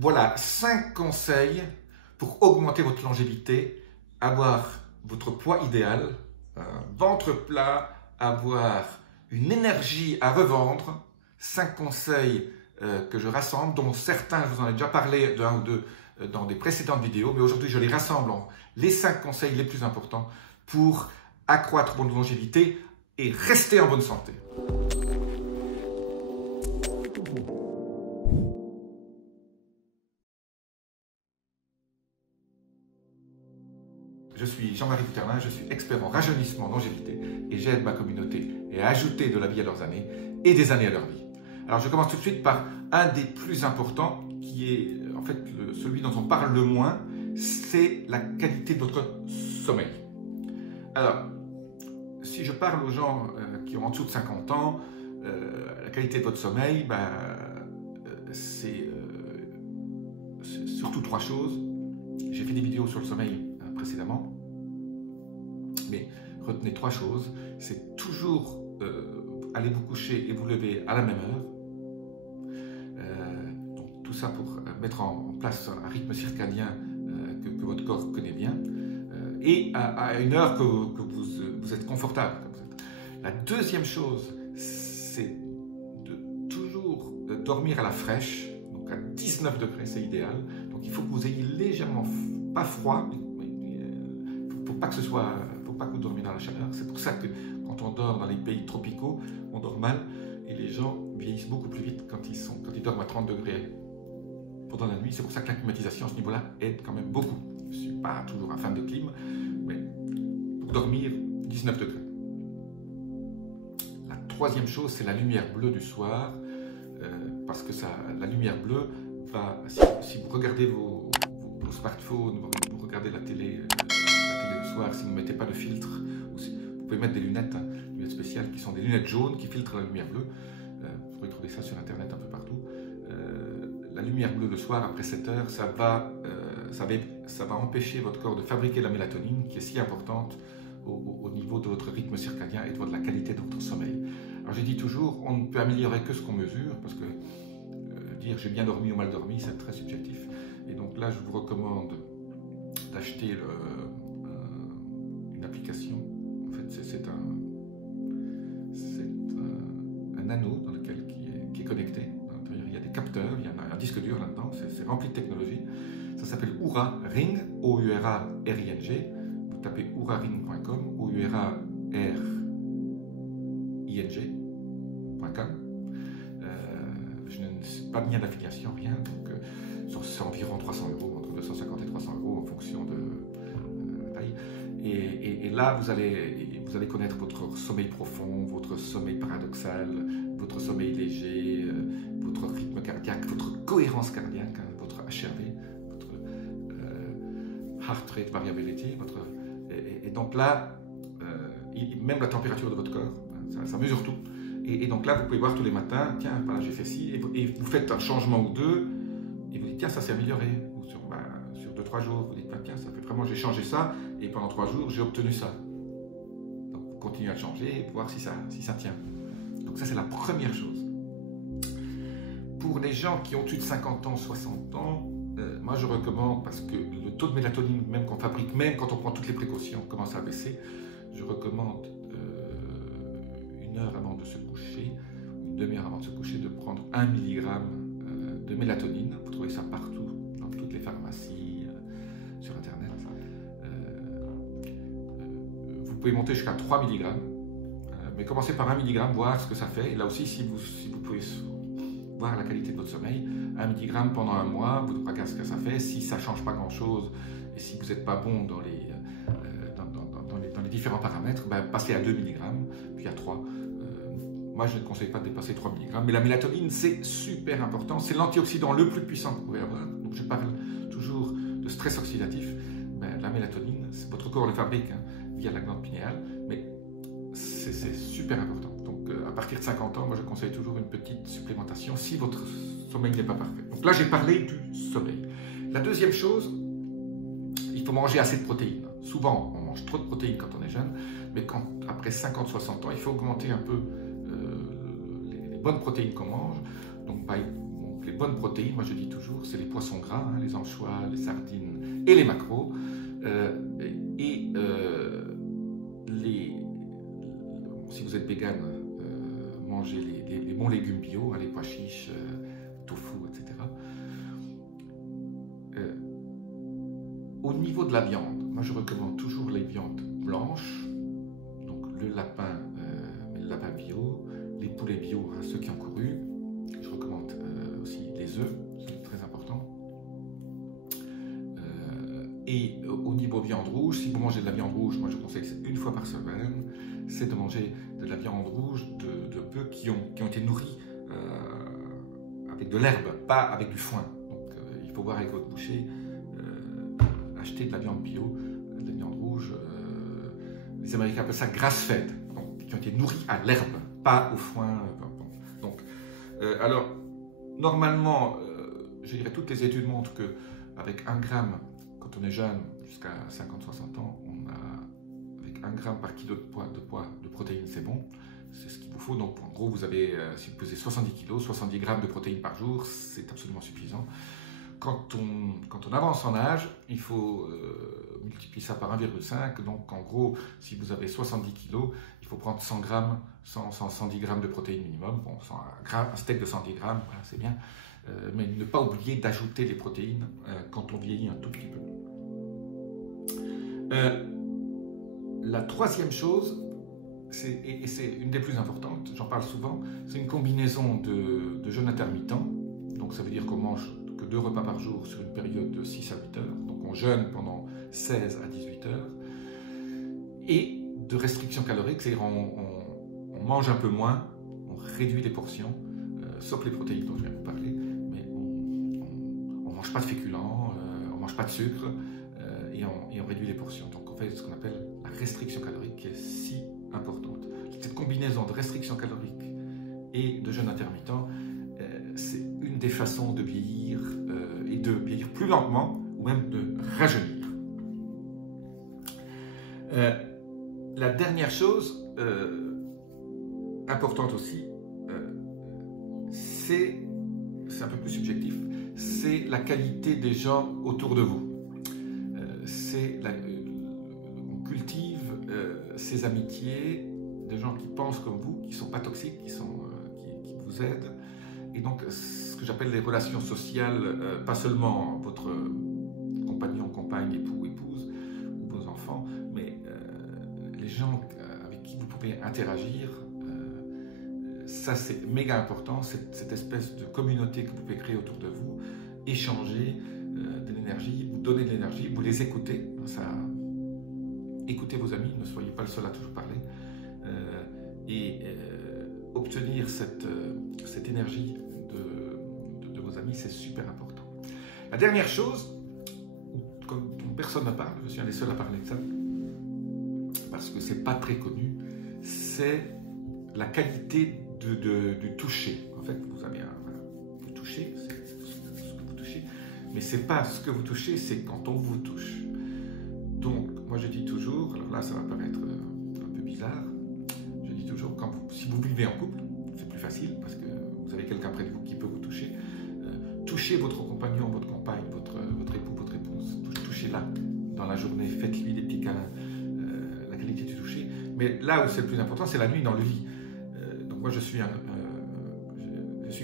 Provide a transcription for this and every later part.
Voilà 5 conseils pour augmenter votre longévité, avoir votre poids idéal, ventre plat, avoir une énergie à revendre. 5 conseils que je rassemble, dont certains, je vous en ai déjà parlé d'un ou deux dans des précédentes vidéos, mais aujourd'hui je les rassemble en les 5 conseils les plus importants pour accroître votre longévité et rester en bonne santé. Je suis Jean-Marie Bouterlin, je suis expert en rajeunissement, longévité et j'aide ma communauté à ajouter de la vie à leurs années et des années à leur vie. Alors je commence tout de suite par un des plus importants qui est en fait celui dont on parle le moins, c'est la qualité de votre sommeil. Alors, si je parle aux gens qui ont en dessous de 50 ans, la qualité de votre sommeil, c'est surtout 3 choses. J'ai fait des vidéos sur le sommeil précédemment, mais retenez 3 choses. C'est toujours aller vous coucher et vous lever à la même heure. Donc, tout ça pour mettre en place un rythme circadien que votre corps connaît bien et à une heure que vous êtes confortable. La deuxième chose, c'est de toujours dormir à la fraîche, donc à 19 degrés, c'est idéal. Donc il faut que vous ayez légèrement, pas froid, faut pas que vous dormiez dans la chaleur. C'est pour ça que quand on dort dans les pays tropicaux, on dort mal et les gens vieillissent beaucoup plus vite quand ils dorment à 30 degrés pendant la nuit. C'est pour ça que la climatisation à ce niveau-là aide quand même beaucoup. Je ne suis pas toujours un fan de clim, mais pour dormir, 19 degrés. La troisième chose, c'est la lumière bleue du soir, parce que la lumière bleue va, si vous regardez vos smartphones, vous regardez la télé le soir, si vous ne mettez pas de filtre, vous pouvez mettre des lunettes, lunettes spéciales qui sont des lunettes jaunes qui filtrent la lumière bleue. Vous pouvez trouver ça sur internet un peu partout. La lumière bleue le soir, après 7 heures, ça va empêcher votre corps de fabriquer la mélatonine qui est si importante au niveau de votre rythme circadien et de la qualité de votre sommeil. Alors j'ai dit toujours, on ne peut améliorer que ce qu'on mesure, parce que dire j'ai bien dormi ou mal dormi, c'est très subjectif. Et donc là, je vous recommande d'acheter une application. En fait, c'est un anneau dans lequel qui est connecté. Il y a des capteurs, il y a un disque dur là-dedans, c'est rempli de technologie. Ça s'appelle Oura Ring, O-U-R-A-R-I-N-G. Vous tapez ouraring.com, O-U-R-A-R-I-N-G.com. Je n'ai pas de lien d'affiliation, rien. Donc, c'est environ 300 €, entre 250 et 300 € en fonction de la taille. Et là, vous allez connaître votre sommeil profond, votre sommeil paradoxal, votre sommeil léger, votre rythme cardiaque, votre cohérence cardiaque, votre HRV, votre Heart Rate Variability. Et donc là, même la température de votre corps, ça mesure tout. Et donc là, vous pouvez voir tous les matins, tiens, voilà, j'ai fait ci, et vous faites un changement ou deux, et vous dites, tiens, ça s'est amélioré. Ou sur 2-3 jours, vous dites, tiens, ça fait vraiment, j'ai changé ça, et pendant 3 jours, j'ai obtenu ça. Donc, vous continuez à le changer et voir si ça tient. Donc ça, c'est la première chose. Pour les gens qui ont au-dessus de 50 ans, 60 ans, moi, je recommande, parce que le taux de mélatonine, même qu'on fabrique, même quand on prend toutes les précautions, commence à baisser, je recommande 1 heure avant de se coucher, une demi-heure avant de se coucher, de prendre 1 mg de mélatonine. Vous trouvez ça partout, dans toutes les pharmacies, sur Internet. Vous pouvez monter jusqu'à 3 mg, mais commencez par 1 mg, voir ce que ça fait. Et là aussi, si vous pouvez voir la qualité de votre sommeil, 1 mg pendant 1 mois, vous regardez ce que ça fait. Si ça ne change pas grand-chose, et si vous n'êtes pas bon dans les différents paramètres, passez à 2 mg, puis à 3. Moi, je ne conseille pas de dépasser 3 mg, mais la mélatonine, c'est super important. C'est l'antioxydant le plus puissant que vous pouvez avoir. Donc, je parle toujours de stress oxydatif. La mélatonine, votre corps le fabrique via la glande pinéale, mais c'est super important. Donc, à partir de 50 ans, moi, je conseille toujours une petite supplémentation si votre sommeil n'est pas parfait. Donc là, j'ai parlé du sommeil. La deuxième chose, il faut manger assez de protéines. Souvent, on mange trop de protéines quand on est jeune, mais après 50-60 ans, il faut augmenter un peu les bonnes protéines qu'on mange. Donc, les bonnes protéines, moi je dis toujours, c'est les poissons gras, hein, les anchois, les sardines et les maquereaux. Si vous êtes vegan, mangez les bons légumes bio, hein, les pois chiches, tofu, etc. Au niveau de la viande, moi je recommande toujours les viandes blanches, donc le lapin, mais le lapin bio, les poulets bio, hein, ceux qui ont couru. Je recommande aussi les œufs, c'est très important. Et au niveau viande rouge, si vous mangez de la viande rouge, moi je conseille une fois par semaine, c'est de manger de la viande rouge de bœufs qui ont été nourris avec de l'herbe, pas avec du foin. Donc il faut voir avec votre boucher, acheter de la viande bio, de la viande rouge, les Américains appellent ça grass-fed, donc qui ont été nourris à l'herbe, pas au foin. Donc, alors, normalement, je dirais toutes les études montrent qu'avec 1 gramme, quand on est jeune, jusqu'à 50-60 ans, avec 1 gramme par kilo de protéines, c'est bon. C'est ce qu'il vous faut. Donc, en gros, vous avez, si vous pesez 70 kg, 70 grammes de protéines par jour, c'est absolument suffisant. Quand on avance en âge, il faut multiplier ça par 1,5. Donc, en gros, si vous avez 70 kg, il faut prendre 100 grammes, 110 grammes de protéines minimum. Bon, un steak de 110 grammes, voilà, c'est bien. Mais ne pas oublier d'ajouter les protéines quand on vieillit un tout petit peu. La troisième chose, et c'est une des plus importantes, j'en parle souvent, c'est une combinaison de jeûne intermittent. Donc ça veut dire qu'on mange que 2 repas par jour sur une période de 6 à 8 heures. Donc on jeûne pendant 16 à 18 heures. Et de restriction calorique, c'est-à-dire on mange un peu moins, on réduit les portions, sauf les protéines dont je viens de vous parler, mais on ne mange pas de féculents, on ne mange pas de sucre, et on réduit les portions. Donc on fait ce qu'on appelle la restriction calorique qui est si importante. Cette combinaison de restriction calorique et de jeûne intermittent, c'est une des façons de vieillir et de vieillir plus lentement ou même de rajeunir. La dernière chose importante aussi, c'est un peu plus subjectif, c'est la qualité des gens autour de vous. On cultive ces amitiés de gens qui pensent comme vous, qui ne sont pas toxiques, qui vous aident. Et donc, ce que j'appelle les relations sociales, pas seulement votre compagnon, compagne, époux, épouse, ou vos enfants, mais les gens avec qui vous pouvez interagir, ça c'est méga important, cette espèce de communauté que vous pouvez créer autour de vous, échanger de l'énergie, vous donner de l'énergie, vous les écoutez, écoutez vos amis, ne soyez pas le seul à toujours parler, et obtenir cette énergie de vos amis, c'est super important. La dernière chose, comme personne ne parle, je suis un des seuls à parler de ça, parce que c'est pas très connu, c'est la qualité du toucher. En fait, vous avez vous touchez, c'est ce que vous touchez, mais c'est pas ce que vous touchez, c'est quand on vous touche. Donc, moi je dis toujours, alors là ça va paraître un peu bizarre, je dis toujours, si vous vivez en couple, c'est plus facile parce que vous avez quelqu'un près de vous qui peut vous toucher. Touchez votre compagnon, votre compagne, votre époux, votre épouse, touchez-la dans la journée, faites-lui des petits câlins, la qualité du toucher. Mais là où c'est le plus important, c'est la nuit dans le lit. Donc moi je suis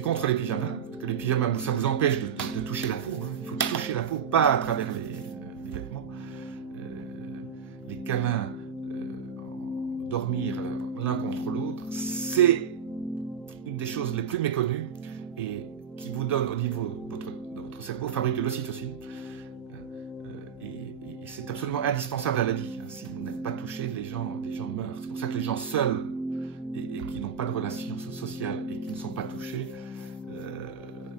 contre les pyjamas, parce que les pyjamas, ça vous empêche de toucher la peau. Hein. Il faut toucher la peau, pas à travers les vêtements. Les câlins, dormir l'un contre l'autre, c'est une des choses les plus méconnues et qui vous donne au niveau de votre cerveau, fabrique de l'ocytocine. Et c'est absolument indispensable à la vie. Si vous n'êtes pas touché, les gens meurent. C'est pour ça que les gens seuls et qui n'ont pas de relations sociales et qui ne sont pas touchés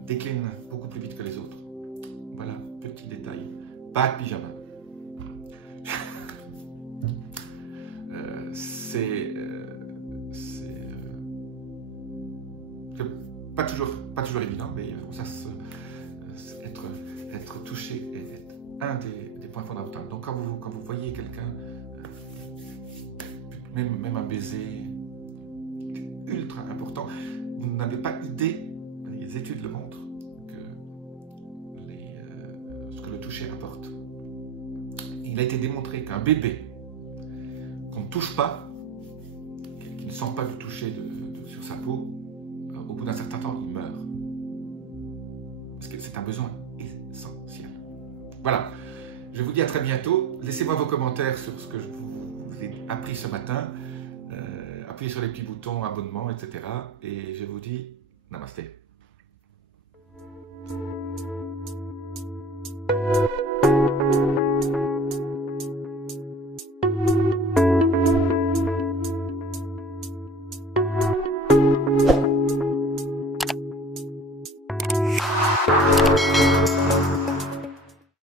déclinent beaucoup plus vite que les autres. Voilà, petit détail. Pas de pyjama. C'est pas toujours évident, mais ça, être touché est un des points fondamentaux. Donc quand vous voyez quelqu'un, même un baiser, ultra important, vous n'avez pas idée, les études le montrent, que toucher apporte. Il a été démontré qu'un bébé qu'on ne touche pas, qui ne sent pas du toucher sur sa peau, au bout d'un certain temps, il meurt. Parce que c'est un besoin essentiel. Voilà, je vous dis à très bientôt. Laissez-moi vos commentaires sur ce que je vous ai appris ce matin. Appuyez sur les petits boutons, abonnement, etc. Et je vous dis namasté.